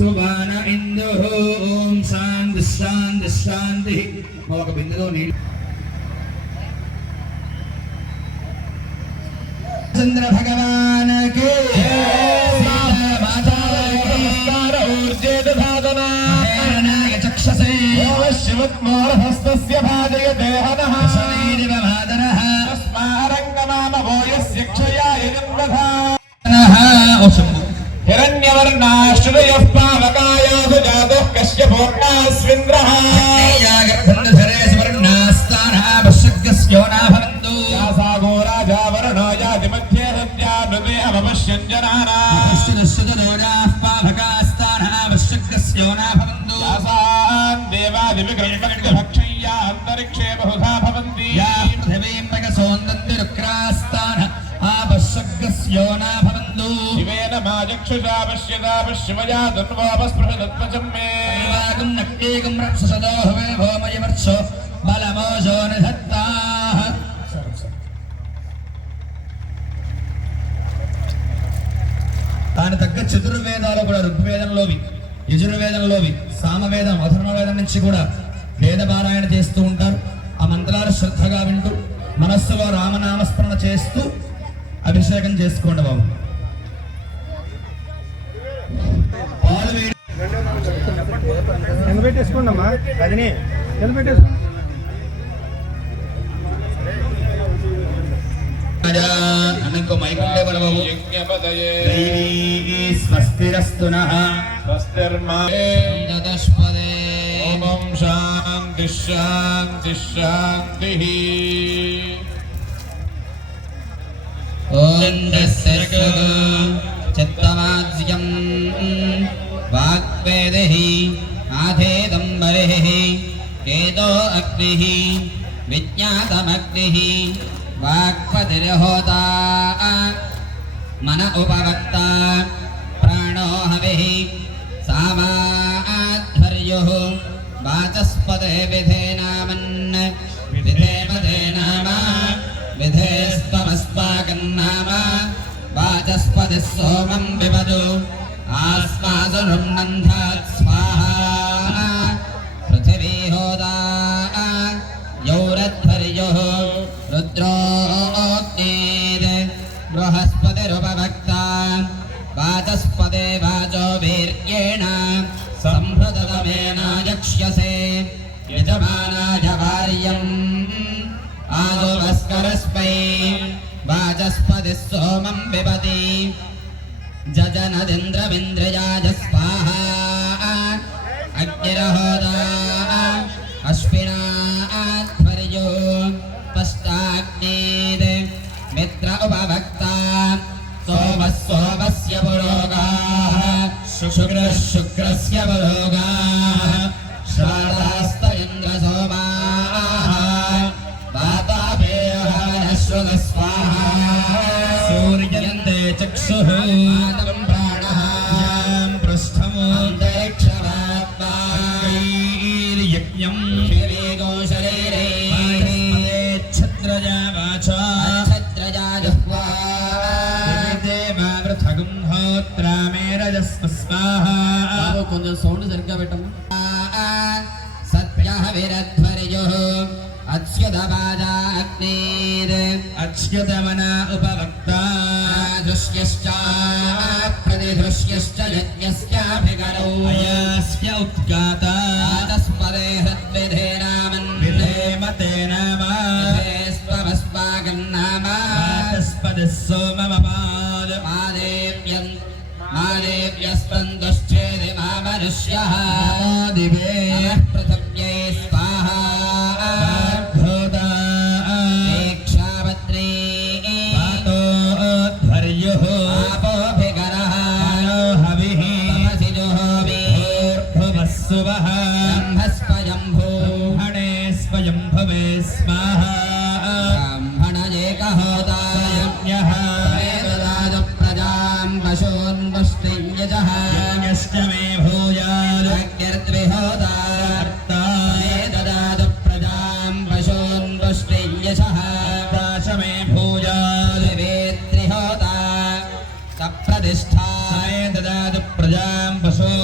मावृधे सुवान इन्दुः ॐ शान्तिः शान्तिः शान्तिः ఒక బిందులో నీళ్ళు చంద్ర భగవాన్ కే ఊర్జేదాయ చక్షసే శివత్మోరహస్తస్య భాజయతే హనః శనైరివ మాదరః తస్మారంగనామవో యస్య క్షయాయ జన్మధా ఓ శంభు హిరణ్యవర్ణాశ్రయః పావకాయాసు జాతః కశ్యపూర్ణాస్వింద్రః యాగర్భంధరే సువర్ణాస్తానః పశ్యగ్యస్యోనా భవంతు యాసాగో రాజా వరుణో యాతి మధ్యే సత్యా మృదే అవపశ్యన్ జనానాం పశ్యదస్సుతదోజాః పాభకాస్తానః పశ్యగ్యస్యోనా భవంతు యాసాన్ దేవాదివిక్రమణిభక్షయ్యా దాని తగ్గ చతుర్వేదాలు కూడా ఋగ్వేదంలోవి యజుర్వేదంలోవి సామవేదం అధర్మవేదం నుంచి కూడా వేదపారాయణ చేస్తూ ఉంటారు. ఆ మంత్రాలు శ్రద్ధగా వింటూ మనస్సులో రామనామస్మరణ చేస్తూ అభిషేకం చేసుకోండి బాబు. కింద పెట్టేసుకోండి అమ్మా రజని కింద పెట్టేసుకోండి రాజా అన్న ఇంకో మైక్ ఉండే బాబు. యజ్ఞపదయే దైవీ స్వస్తిరస్తు నః స్వస్తిర్మా. చతుష్పదే ఓం శాంతి శాంతి శాంతి. ఓం దస్సర్గ చిత్తమాజ్యం వాగ్వేదః ఆధేదంబరిః केतो अग्निः विज्ञातमग्निः वाक्पतिर्होता मन उपवक्ता, प्राणो हविः सामाध्वर्युः वाचस्पदे विधे नामन्। विधे पदे नाम विधेस्त्वमस्माकं नाम वाचस्पतिः सोमं पिबतु आस्मासुरुम् सोमं पिबति जजनदिन्द्रमिन्द्रयाजस्व ప్రాణः పృష్ఠము అంతరిక్షమాత్మా యజ్ఞం శరీరో శరీరే ఛత్రజా వాచా ఛత్రజా జహ్వా దేవావృథగం హోత్రామేరజస్వ స్వాహా బాబు కొంచెం సౌండ్ సరిగ్గా పెట్టమ్మా. సత్యః విరధ్వర్యో అచ్యుతపాదాగ్నేర్ అచ్యుతమన ఉపవక్త। దృశ్యశ్చ ప్రతిదృశ్యశ్చ యజ్ఞస్యాభికరౌ అయాస్య ఉద్గాత తస్పదే హృద్విధే నామన్ విధేమతే నామ విధేస్త్వమస్మాకన్నామ తస్పది సోమమపాద మాదేవ్యం మాదేవ్యస్పందుశ్చేది మామనుష్యः దివే పృథివ్యై सुवः। ब्रह्मस्वयम्भो। ब्रह्मणे स्वयम्भवे स्वाहा। ब्रह्मण एकहोतायः प्रजाम् पशून्वष्टिञ्जः यज्ञश्च मे भूयाज्ञर्त्रिहोता ददातु प्रजाम् पशून्वष्टिञ्जसः प्राश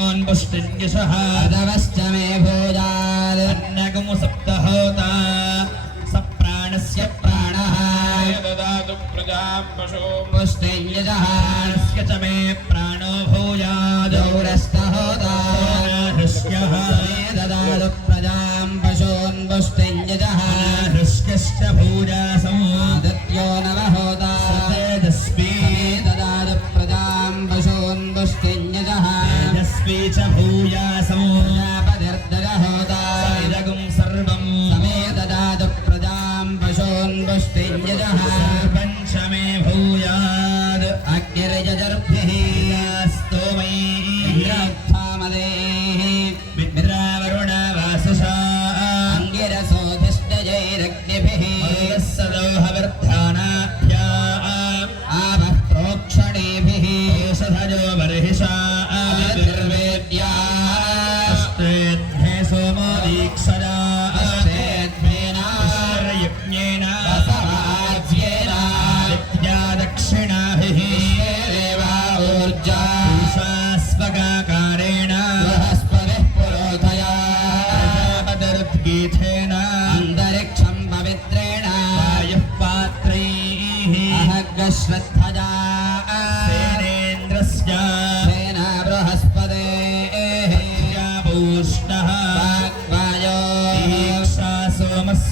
अन्वस्तिन्यसः अदवश्च मे भोजात् अन्नगमु सप्तहोता सप्राणस्य च मे प्राणो भूयादौरस्तहोता अग्निरजदर्भिः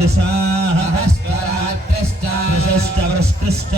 दशाः हस्करात्रश्च वृष्कृष्ट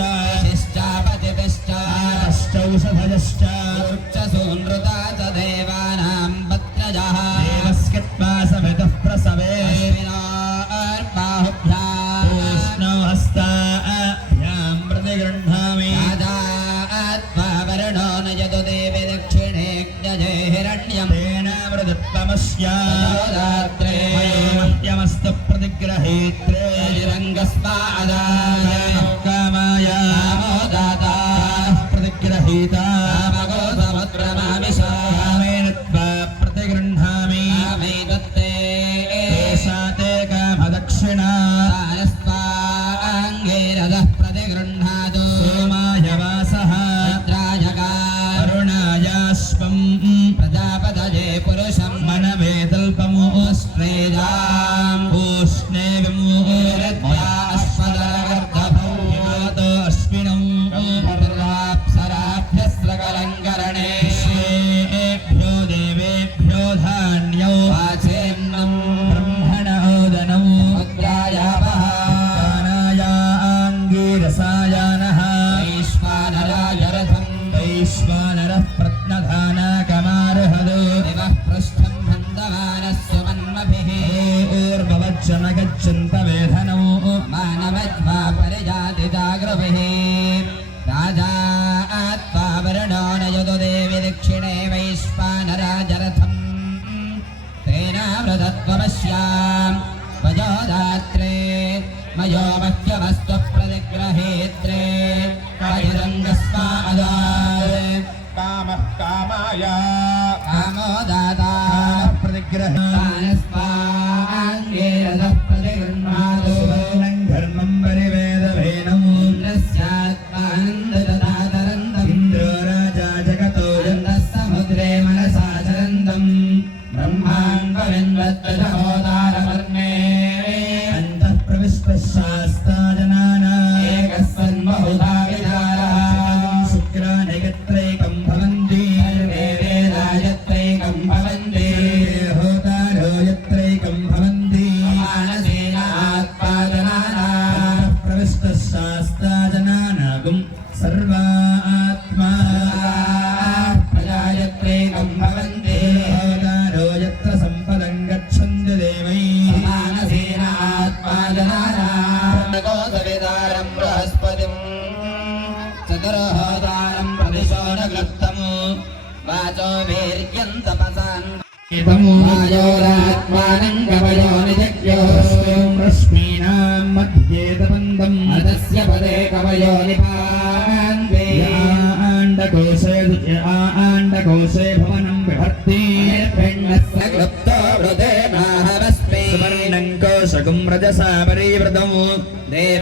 क्षमगच्छन्तवेधनौ मानवद्वा परिजाति जागृभिः राजा आत्मा वर्णो नयतु देवि दक्षिणे वैश्वानराजरथम् तेनामृतत्वमस्याम् वजोदात्रे मयो मह्यमस्त्वप्रतिग्रहेत्रे कलिरङ्गस्मादा कामः कामाय कामो दाता प्रतिग्रहानस्मा yeah, रश्मीनां मध्ये तपन्दम् अतस्य पदे कवयो निपान्ते आण्डकोशे आण्डकोशे भवनं बिभर्ति पिण्डस्य क्लुप्तो हृदयनाहमस्मि सुवर्णं कोशकं रजसा परिवृतम् देव